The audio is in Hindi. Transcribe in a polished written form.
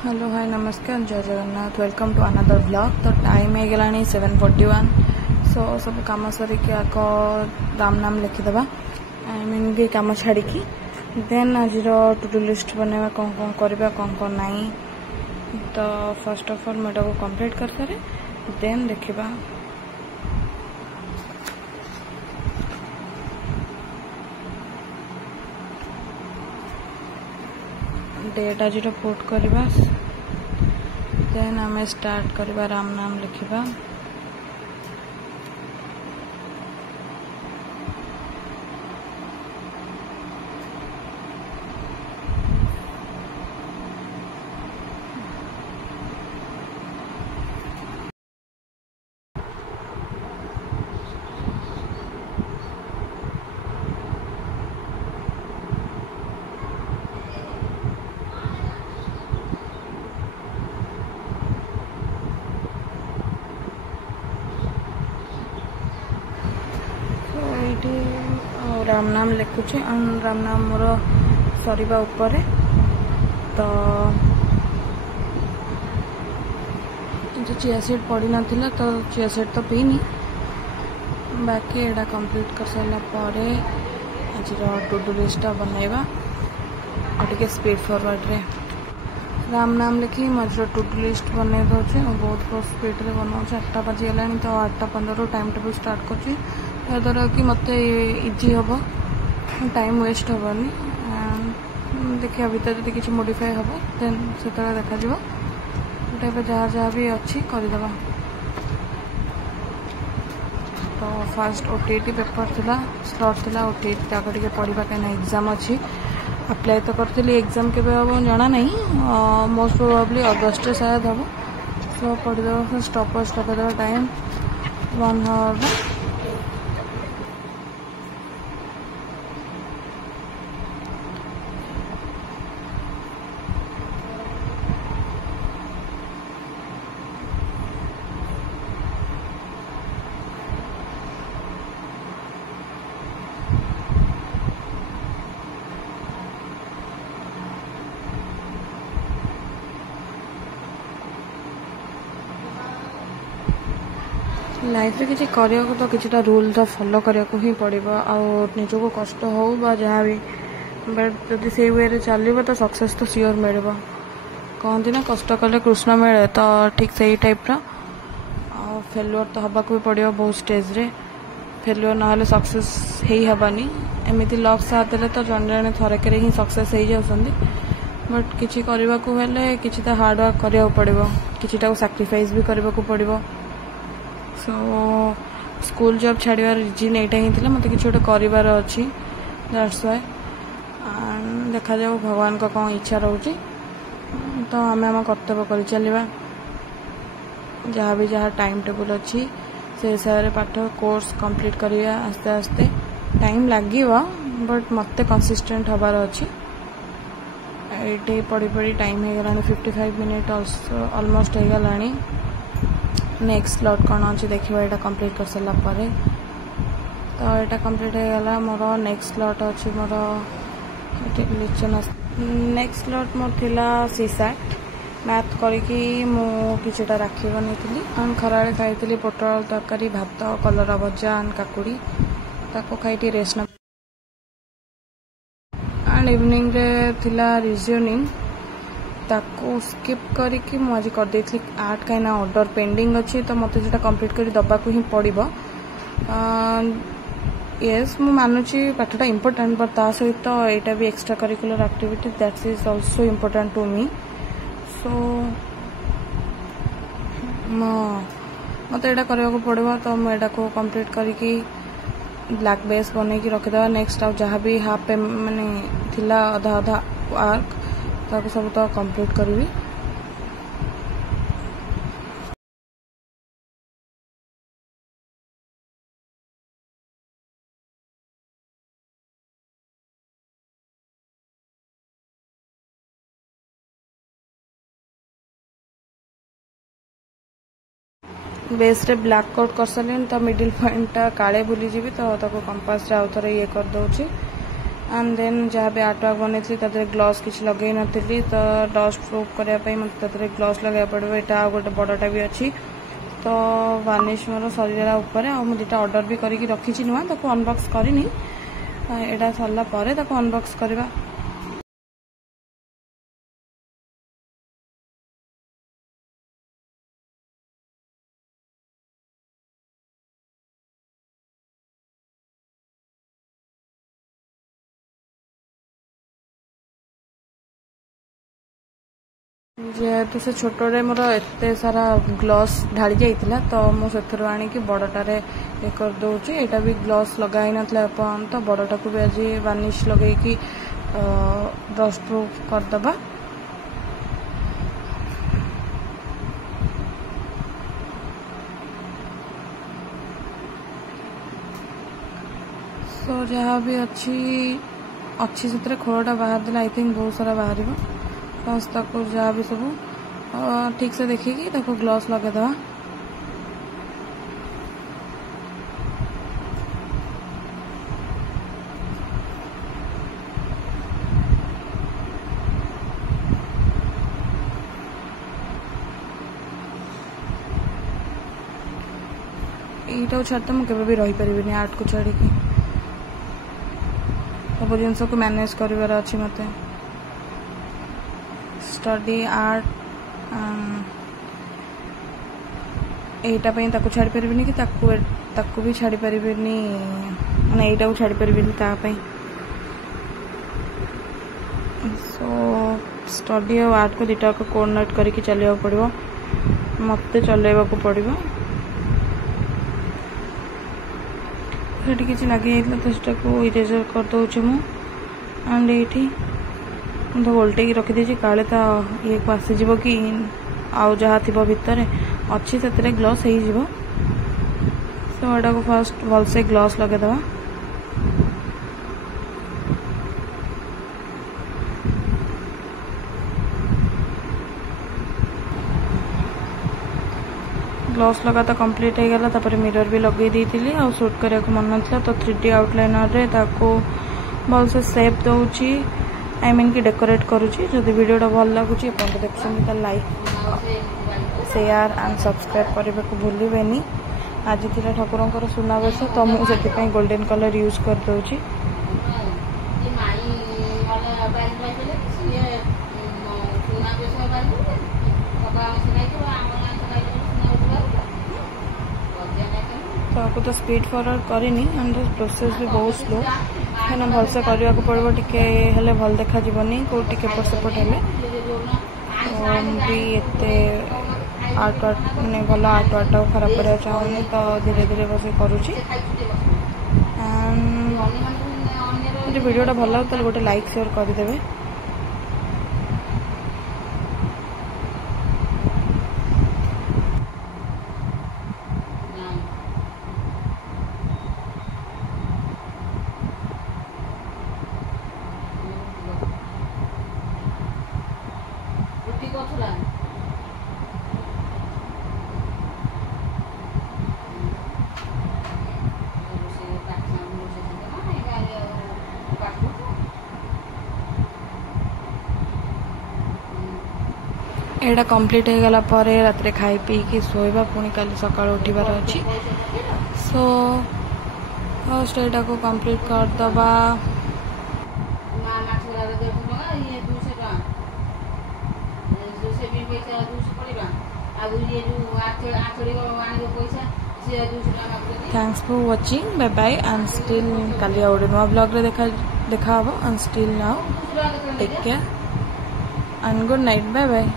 हेलो हाय नमस्कार जय Jagannath welcome to another blog. तो टाइम हो गला 7:41। सो सब कम सरिकी आग राम नाम लिखिदेवा आई मीन भी कम छाड़ी देन आज टू डू लिस्ट बनवा कौन कौन करवा कौन नहीं। तो फर्स्ट ऑफ ऑल मैं को कंप्लीट कर सारे देन देखा डेट आज पुट करवा देन आम स्टार्ट करवा राम नाम लिखा। राम नाम लिखुची राम नाम मोर सरीबा ऊपर तो चिया सीड पड़ी नाथिला तो चिया सीड तो पीनी बाकी एटा कंप्लीट कर सारा परे आज टू डू लिस्ट बनैबा और टिके स्पीड फॉरवर्ड रे राम नाम लिखी मझे टू डू लिस्ट बनै दौचे बहुत बहुत स्पीड रे बनाऊँ 8टा बाजीगला तो 8:15 टाइम टेबल स्टार्ट कर द्वारा कि मत इजी हम टाइम वेस्ट हेनी देखिए भर जब किसी मॉडिफाई हम देन से देखा टाइप जहाँ जहाँ भी अच्छी करदे। तो फास्ट ओटीटी पेपर थिला स्लॉट थिला ओटीटी ताको टिके पढ़ा कहीं एग्जाम अच्छी अप्लाई तो करी एग्जाम के जाना नहीं मोस्ट प्रोबेबली अगस्ट शायद हम सो पढ़ीद स्टॉप लगा टाइम 1 आवर। लाइफ रे किसी करिया तो किछटा रूल तो फॉलो करिया को ही पड़िबो आ निजको कष्ट हो बा जहाँ भी बट जदि से वे चलो तो सक्सेस तो सियोर मिलबो कहती ना कष्ट कले कृष्ण मिले तो ठीक से टाइप फेल्युअर तो हवा को भी पड़ो बहुत स्टेज रे फेल्युअर ना सक्सेस ही हबानी एमती लक साथ देले तो जन जन थरक ही सक्सेस हो जाउछंदी बट किछि करबा को हेले किछि तो हार्ड वर्क करिया पड़िबो किछिटा सैक्रिफाइस भी करबा को पड़िबो। सो स्कूल जॉब छाड़ार रिजन यहाँ ही मत कि कर अच्छी दैट्स वाई देखा जाओ भगवान का कौन इच्छा रोचे तो आम आम कर्तव्य कर चलवा जहाँ भी जहाँ टाइम टेबल अच्छी से हिसाब से पाठ कोर्स कंप्लीट करिया आस्ते आस्ते टाइम लगे बट मत कंसिस्टेंट हबार अच्छी ये पढ़ी पढ़ी टाइम हो गला 55 मिनट ऑलमोस्ट हो गला। नेक्स्ट स्लॉट कौन अच्छी देखा यहाँ कंप्लीट कर सारा तो यहाँ कंप्लीट हो गला मोर नेक्स्ट स्लॉट अच्छी मोर नेक्स्ट स्लॉट मोर थिला सीसैट मैथ करके मुझा राखी बनई एंड खरा खाई पोटल तरकारी भात कलरा भजा एंड काकुड़ी ताको खाई रेस्ट एंड इवनिंग रे थिला रिजनिंग ताको स्किप करके मुझे कर देती आर्ट कहीं ऑर्डर पेंडिंग अच्छी तो मत जो कंप्लीट कर दबा को ही पड़ो येस मु मानुची पाठटा इम्पोर्टेंट बट ता सहित यहाँ भी extra curricular activity that's is also important to me. So मत यहाँ करने को पड़ो तो मुझे को कंप्लीट करके ब्लैक बेस बनई रखीदे। नेक्स्ट आ जहाँ भी हाफ माने थिला अधा अधा वर्क ताको सब तो कंप्लीट करी। बेस रे ब्लैक कोट कर सारे तो मिडिल पॉइंट काले भूली जी तो कंपास आउ थे ये कर दौची एंड देन जहाँ भी आर्ट वर्क बनई तादे ग्लस किसी लगे नी तो डस्ट प्रूफ करने मत ग्लस लगे पड़ो। यहाँ गोटे बड़टा भी अच्छी तो वार्निश मोर सरीगला उपर दुटा ऑर्डर भी करके रखी नुआ ताको अनबॉक्स करनी एटा सरला परे ताको अनबॉक्स करवा। जेहेतु से छोटे मोर एत सारा ग्लस ढाली जाइला तो मुझे आणिकी बड़टारे ये करदे। यहाँ भी ग्लस लगाई ना तो बड़टा को भी आज वार्निश लगे डस्ट प्रूफ करदबा। सो जहाँ भी अच्छी अच्छी से खोलटा बाहर देला आई थिंक बहुत सारा बाहर बस ताको जहाँ भी सब ठीक से देखिकी ताको ग्लस लगेदवा। यहीटा छाड़ते मुझे भी रही पारि आर्ट को छाड़ी सब जिन को मैनेज कर अच्छी मत स्टडी आर्ट यहीटा छाड़ी पारि कि ताकू भी छाड़ी पारि मैंने यहीटा को छाड़ी पारि सो स्टडी और आर्ट को दुटा को कोऑर्डिनेट करके चलवा पड़ो मत चलवा को पड़ो। ये किसी लगे तो को इरेजर कर दूचे मु एंड ये तो ओल्टे रखीदी काले तो ये को आसीज कि आउ जहाँ थी भितर अच्छी से ग्लस हो तो यहाँ को फास्ट भलसे ग्लस लगेदवा। ग्लस लगा तो कंप्लीट हो गला तापर मिरर भी लगे देती आ शूट करने को मन नाला तो 3D आउटलाइनर रे ताको भलसे सेप दूची आई मीन कि डेकोरेट करुच्ची। जदि वीडियोटा भल लगुच देखते तो लाइक शेयर एंड सब्सक्राइब करने को भूलें। आज थी ठाकुर सुनावेश तो मुझे गोल्डन कलर यूज कर दूची। तो स्पीड फॉरवर्ड करनी एंड प्रोसेस भी बहुत स्लो कहीं भलसे करने को पड़ो टिके भल देखा जीवनी को एपट सेपट भी एते आर्ट वार्ट मैंने भल आर्ट वार्ट खराब करने चाहूनी तो धीरे धीरे बस करुच्ची। एंड वीडियोटा भल लगे गोटे लाइक शेयर करदे। एटा कंप्लीट हो गला परे रात रे खाई पी कि सोइबा पुणी काली सकाळ उठिबार अछि। सो फर्स्ट एटा को कंप्लीट कर दबा। Thanks for watching bye bye and still काली आउट नुआ ब्लॉग रे देखा हबो and still now take care and good night bye bye.